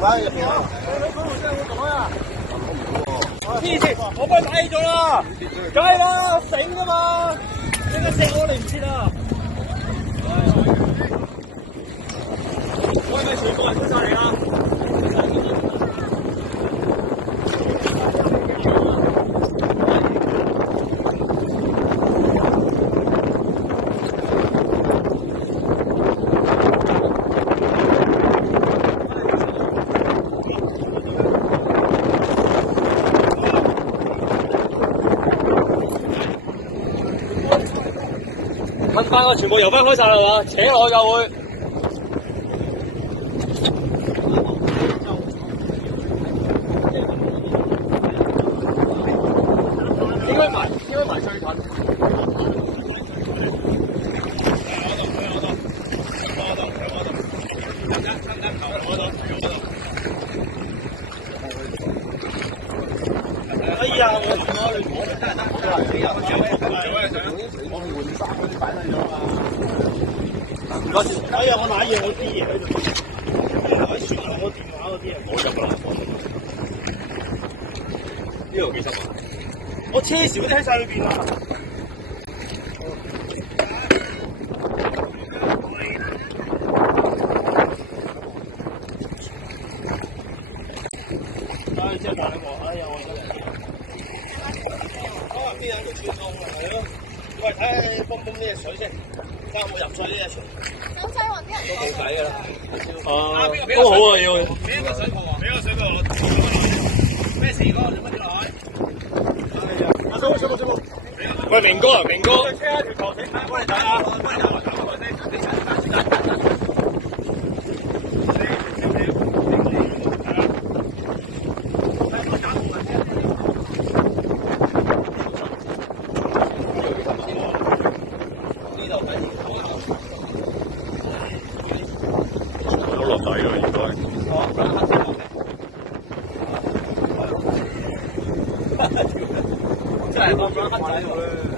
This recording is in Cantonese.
擺喺入邊啊！黐線，我幫你買咗啦，梗係啦，醒噶嘛，你個石我嚟唔切啊！我係咪全部人出晒嚟啦？噴翻我全部游翻開晒啦嘛，扯落就會。應該埋最近。哎呀，我換衫嗰啲擺低咗嘛。唔該先。哎呀，我買嘢我啲嘢喺度。喺船上我電話嗰啲啊。我執㗎啦，呢度幾執啊？我車匙嗰啲喺晒裏邊啊。唉，真係大鑊！哎呀，我真係。邊有個轉窿啊？係咯。喂，睇下泵泵呢隻水先，睇下有冇入水呢隻船。手勢或者都冇計㗎啦。都好啊，要。俾個水泡啊！俾個水泡我。咩事哥？做乜嘢落去？係啊！阿水泡。喂，明哥啊，明哥。車一條頭繩，幫你睇下。幫你睇下頭先。你睇。落底啦，應該。真係咁黑仔喎！